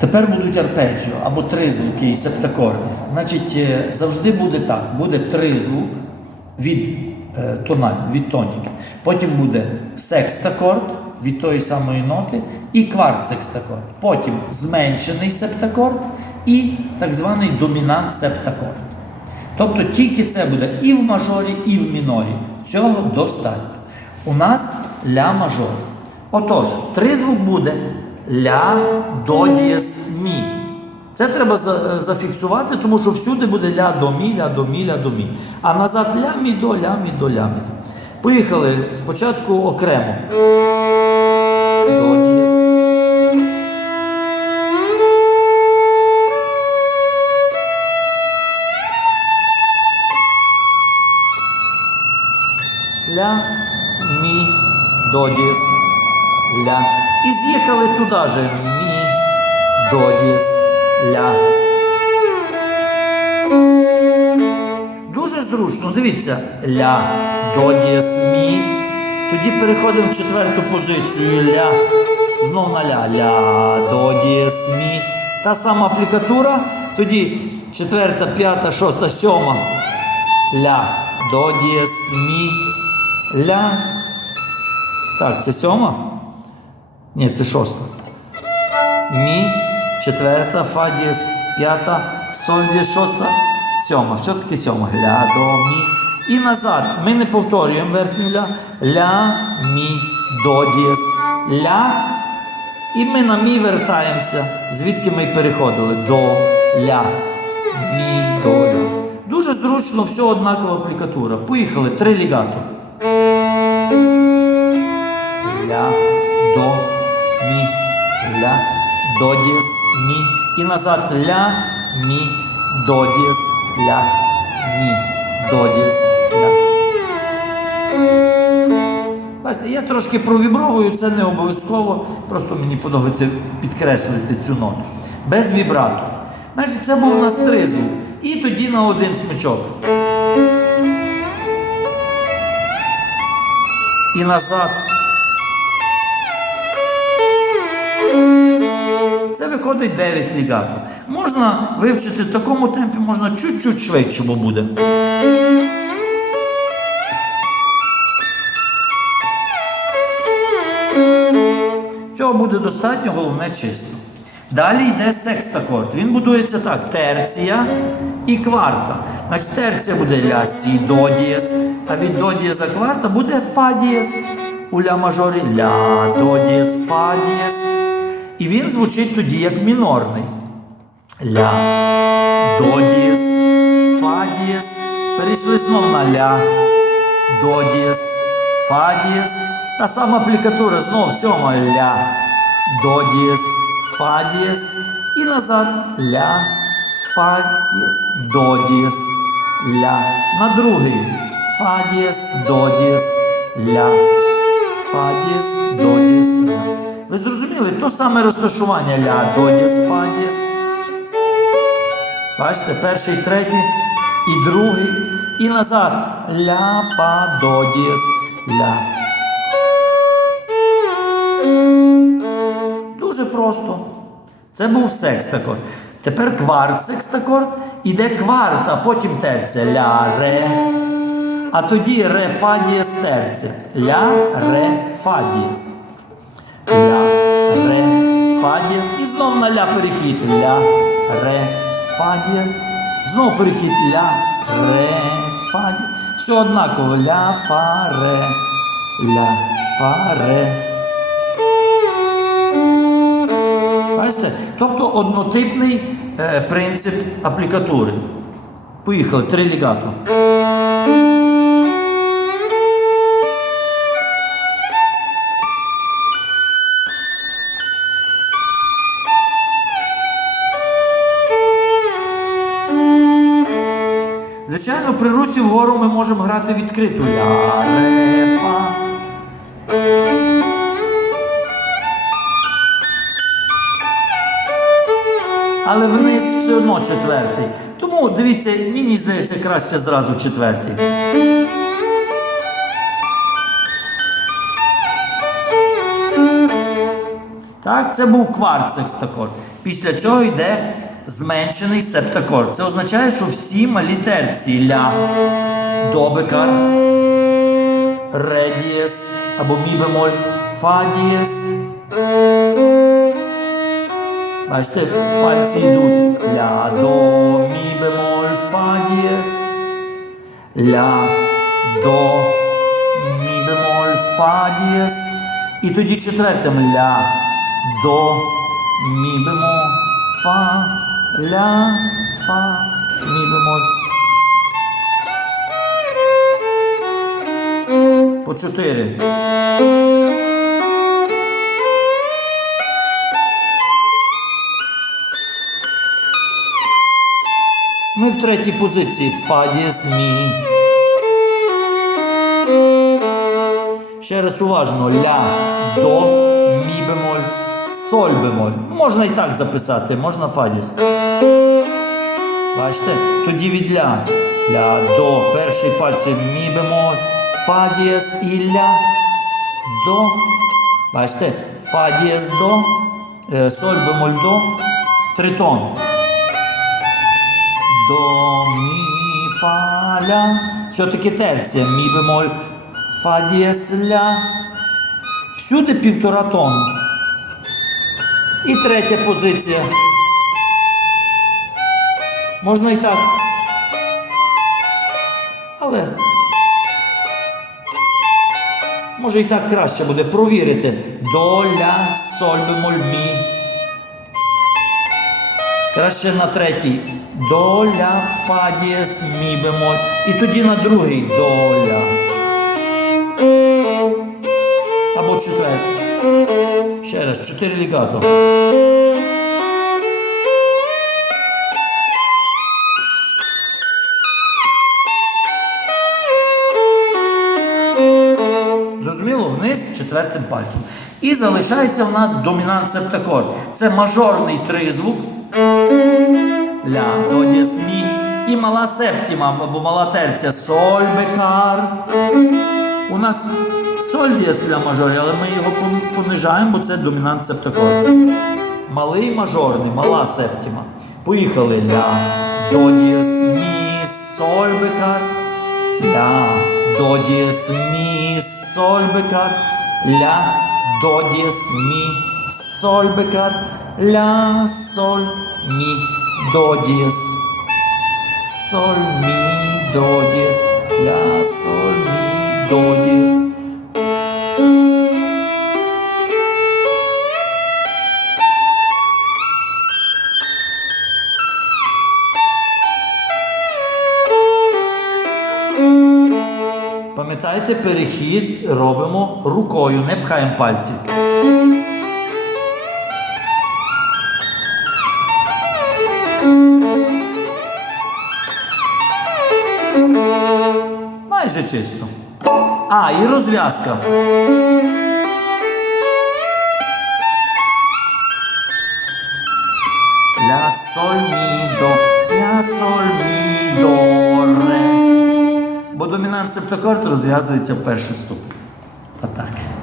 Тепер будуть арпеджіо або три звуки і септакорди. Значить, е, завжди буде так: буде три звук від е, тональ, від тоніки. Потім буде секстакорд від тої самої ноти і кварт секстакорд. Потім зменшений септакорд і так званий домінант септакорд. Тобто тільки це буде і в мажорі, і в мінорі. Цього достатньо. У нас ля мажор. Отож, тризвук буде ля, до дієс, мі. Це треба зафіксувати, тому що всюди буде ля до мі, ля до мі, ля до мі. А назад ля, мі, до, ля, мі, до, ля, мі, до. Поїхали спочатку окремо. Ля, мі, до дієс, ля. І з'їхали туди же мі, до дієс, ля. Дуже зручно, дивіться, ля, до дієс, мі. Тоді переходимо в четверту позицію ля. Знов на ля, ля, до дієс, мі. Та сама аплікатура. Тоді четверта, п'ята, шоста, сьома. Ля, до дієс, мі. Ля. Так, це сьома? Ні, це шоста. Мі, четверта, фа дієс, п'ята, соль дієс, шоста, сьома. Все-таки сьома. Ля, до, мі. І назад. Ми не повторюємо верхню ля. Ля, мі, до дієс. Ля. І ми на мі вертаємося, звідки ми переходили. До, ля, мі, до, ля. Дуже зручно, все однакова аплікатура. Поїхали, три лігато. Ля, до, мі, ля, до дієс. І назад ля, мі, до дієс, ля, мі, до дієс, ля. Бачите, я трошки провібровую, це не обов'язково, просто мені подобається підкреслити цю ноту. Без вібрату. Значить, це був у нас. І тоді на один смичок. І назад. Це виходить 9 лігато. Можна вивчити в такому темпі, можна чуть-чуть швидше, бо буде. Цього буде достатньо, головне чисто. Далі йде секстакорд. Він будується так: терція і кварта. Значить, терція буде ля сі до дієс, а від до дієса кварта буде фа дієс. У ля мажорі ля до дієс, фа дієс. І він звучить тоді як мінорний. Ля, до дієс, фа дієс. Перейшли знов на ля, до дієс, фа дієс. Та сама аплікатура знов сьома ля, до дієс, фа дієс. І назад ля, фа дієс, до дієс, ля. На другий фа дієс, до дієс, ля, фа дієс, до дієс. Ви зрозуміли? То саме розташування ля, до дієс, фа дієс. Бачите, перший, третій і другий. І назад. Ля, фа, до, дієс, ля. Дуже просто. Це був секстакорд. Тепер кварт секстакорд. Іде кварта, потім терця. Ля, ре. А тоді ре, фа, дієс, терця. Ля, ре, фа, дієс. Ля, ре, фа дієс. І знов на ля перехід. Ля, ре, фа дієс. Знов перехід ля, ре, фа дієс. Все однаково. Ля, фа, ре. Ля, фа, ре. Бачите? Тобто однотипний е, принцип аплікатури. Поїхали, три лігато. Ми можемо грати відкриту. Ля, ре, фа. Але вниз все одно четвертий. Тому дивіться, мені здається, краще зразу четвертий. Так, це був кварт секстакорд. Після цього йде зменшений септакорд. Це означає, що всі малі терції ля, до бекар, ре дієс або мі бемоль, фа дієс. Бачите, пальці йдуть. Ля, до, мі бемоль, фа дієс. Ля, до, мі бемоль, фа дієс. І тоді четвертим ля, до, мі бемоль, фа, ля, фа, мі бемоль. По чотири. Ми в третій позиції фа дієс мі. Ще раз уважно. Ля, до, мі бемоль, соль бемоль. Можна і так записати, можна фа дієс. Бачите? Тоді від ля. Ля, до, перший пальцем мі бемоль, фа дієс і ля, до. Бачите? Фа дієс до, соль бемоль до, тритон. До, мі, фа, ля. Все-таки терція. Мі бемоль, фа дієс, ля. Всюди півтора тону. І третя позиція. Можна і так. Але може і так краще буде провірити. До, ля, соль, бемоль, мі. Краще на третій. До, ля, мі бемоль. І тоді на другий до, ля. Або четвертий. Ще раз, чотири лігато. Четвертим пальцем. І залишається в нас домінант септакорд. Це мажорний тризвук. Ля, до дієс, мі. І мала септіма або мала терція. Соль, бекар. У нас соль дієс ля мажорі, але ми його понижаємо, бо це домінант септакорд. Малий мажорний, мала септіма. Поїхали. Ля, до дієс, мі, соль, бекар. Ля, до дієс, соль, бекар. Ля, до дієс, мі, соль, бекар. Ля, соль, мі, до дієс. Соль, мі, до дієс. Ля, соль, мі, до дієс. Пам'ятаєте, перехід робимо рукою, не пхаємо пальці. Майже чисто. А, і розв'язка. Бо розв'язується в перший а Отак.